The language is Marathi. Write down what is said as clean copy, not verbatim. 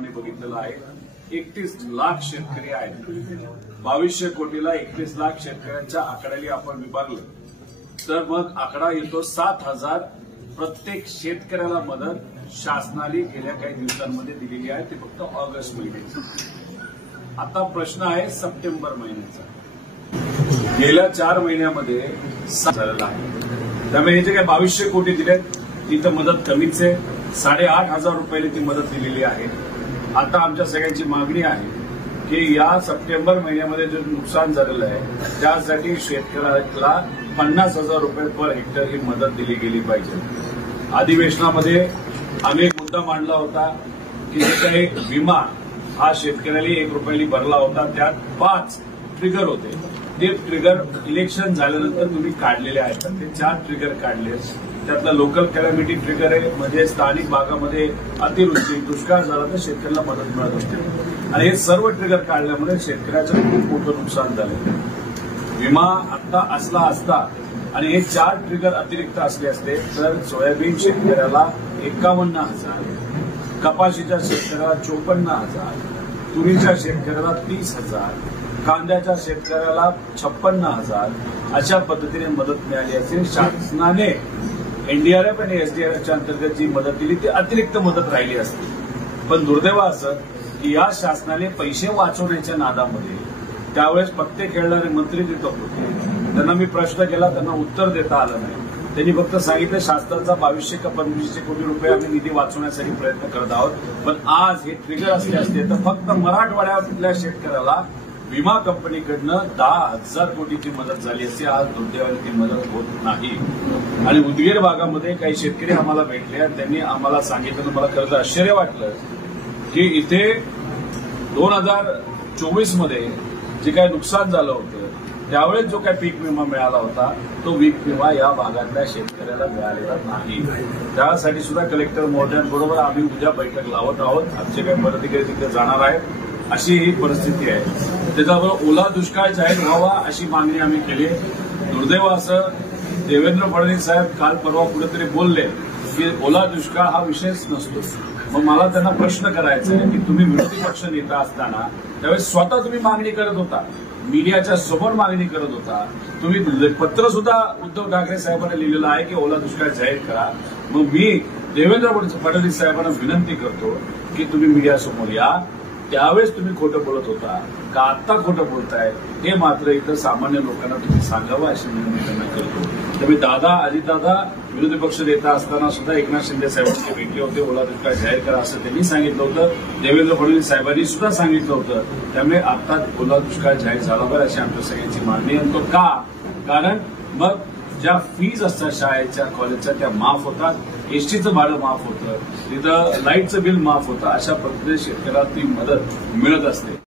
सर्वांनी बघितलेलं आहे. 31 लाख शेतकरी आहेत. 2200 कोटीला 31 लाख शेतकऱ्यांच्या आकड्याला आपण विभागलं तर मग आकडा येतो 7000. प्रत्येक शेतकऱ्याला मदत शासनाने गेल्या काही दिवसांमध्ये दिलेली आहे. ते फक्त ऑगस्ट महिन्याची. आता प्रश्न आहे सप्टेंबर महिन्याचा. गेल्या 4 महिन्यामध्ये झालेला आहे. त्यामुळे हे जे काही 2200 कोटी दिलेत तिथं मदत कमीच आहे. 8,500 रुपयाने ती मदत दिलेली आहे. आता आमच्या सगळ्यांची मागणी आहे की या सप्टेंबर महिन्यामध्ये जे नुकसान झालेलं आहे त्यासाठी शेतकऱ्याला 50,000 रुपये पर हेक्टर ही मदत दिली गेली पाहिजे. अधिवेशनामध्ये आम्ही एक मुद्दा मांडला होता की जे काही विमा हा शेतकऱ्याला 1 रुपयाला भरला होता त्यात 5 ट्रिगर होते. ते ट्रिगर इलेक्शन झाल्यानंतर तुम्ही काढलेले आहेत. ते 4 ट्रिगर काढले. त्यातला लोकल कॅलॅमिटी ट्रिगर आहे म्हणजे स्थानिक भागामध्ये अतिवृष्टी दुष्काळ झाला तर शेतकऱ्याला मदत मिळत असते आणि हे सर्व ट्रिगर काढल्यामुळे शेतकऱ्याचं खूप मोठं नुकसान झालं. विमा आता असला असता आणि हे 4 ट्रिगर अतिरिक्त असले असते तर सोयाबीन शेतकऱ्याला 51,000, कपाशीच्या शेतकऱ्याला 54,000, तुरीच्या शेतकऱ्याला 30,000, कांद्याच्या शेतकऱ्याला 56,000 अशा पद्धतीने मदत मिळाली असेल. शासनाने एनडीआरएफ आणि एसडीआरएफच्या अंतर्गत जी मदत दिली ती अतिरिक्त मदत राहिली असती. पण दुर्दैव असं की या शासनाने पैसे वाचवण्याच्या नादामध्ये त्यावेळेस पत्ते खेळणारे मंत्री तिथं होते. त्यांना मी प्रश्न केला, त्यांना उत्तर देता आलं नाही. त्यांनी फक्त सांगितलं शासनाचा 2200 का 2500 कोटी रुपये आम्ही निधी वाचवण्यासाठी प्रयत्न करत आहोत. पण आज हे ट्रिगर असले असते तर फक्त मराठवाड्यातल्या शेतकऱ्याला विमा कंपनीकडनं 10,000 कोटीची मदत झाली असती. आज दुर्दैवाने ती मदत होत नाही. आणि उदगीर भागामध्ये काही शेतकरी आम्हाला भेटले आणि त्यांनी आम्हाला सांगितलं, मला खरंच आश्चर्य वाटलं की इथे 2024 मध्ये जे काही नुकसान झालं होतं त्यावेळेस जो काही पीक विमा मिळाला होता तो पीक विमा या भागातल्या शेतकऱ्याला मिळालेला नाही. त्यासाठी सुद्धा कलेक्टर महोदयांबरोबर आम्ही उद्या बैठक लावत आहोत. आमचे काही पदाधिकारी तिथे जाणार आहेत. अशी ही परिस्थिती आहे. त्याच्याबरोबर ओला दुष्काळ जाहीर व्हावा अशी मागणी आम्ही केली. दुर्दैव असं देवेंद्र फडणवीस साहेब काल परवा कुठेतरी बोलले की ओला दुष्काळ हा विषयच नसतो. मग मला त्यांना प्रश्न करायचा आहे की तुम्ही विरोधी पक्ष नेता असताना त्यावेळेस स्वतः तुम्ही मागणी करत होता, मीडियाच्या समोर मागणी करत होता. तुम्ही पत्र सुद्धा उद्धव ठाकरे साहेबांना लिहिलेलं आहे की ओला दुष्काळ जाहीर करा. मग मी देवेंद्र फडणवीस साहेबांना विनंती करतो की तुम्ही मीडियासमोर या. त्यावेळेस तुम्ही खोटं बोलत होता का आता खोटं बोलताय हे मात्र इथं सामान्य लोकांना तुम्ही सांगावं अशी विनंती त्यांना करतो. त्यामुळे दादा अजितदादा विरोधी पक्ष नेता असताना सुद्धा एकनाथ शिंदे साहेबांचे भेटले होते. ओला दुष्काळ जाहीर करा असं त्यांनी सांगितलं होतं. देवेंद्र फडणवीस साहेबांनी सुद्धा सांगितलं होतं. त्यामुळे आता ओला दुष्काळ जाहीर झाला बरं अशी आमच्या सगळ्यांची मागणी आहे. तो का? कारण मग ज्या फीज असतात शाळेच्या कॉलेजच्या त्या माफ होतात. एसटीचं भाडं माफ होतं. तिथं लाईटचं बिल माफ होतं. अशा पद्धतीने शेतकऱ्याला ती मदत मिळत असते.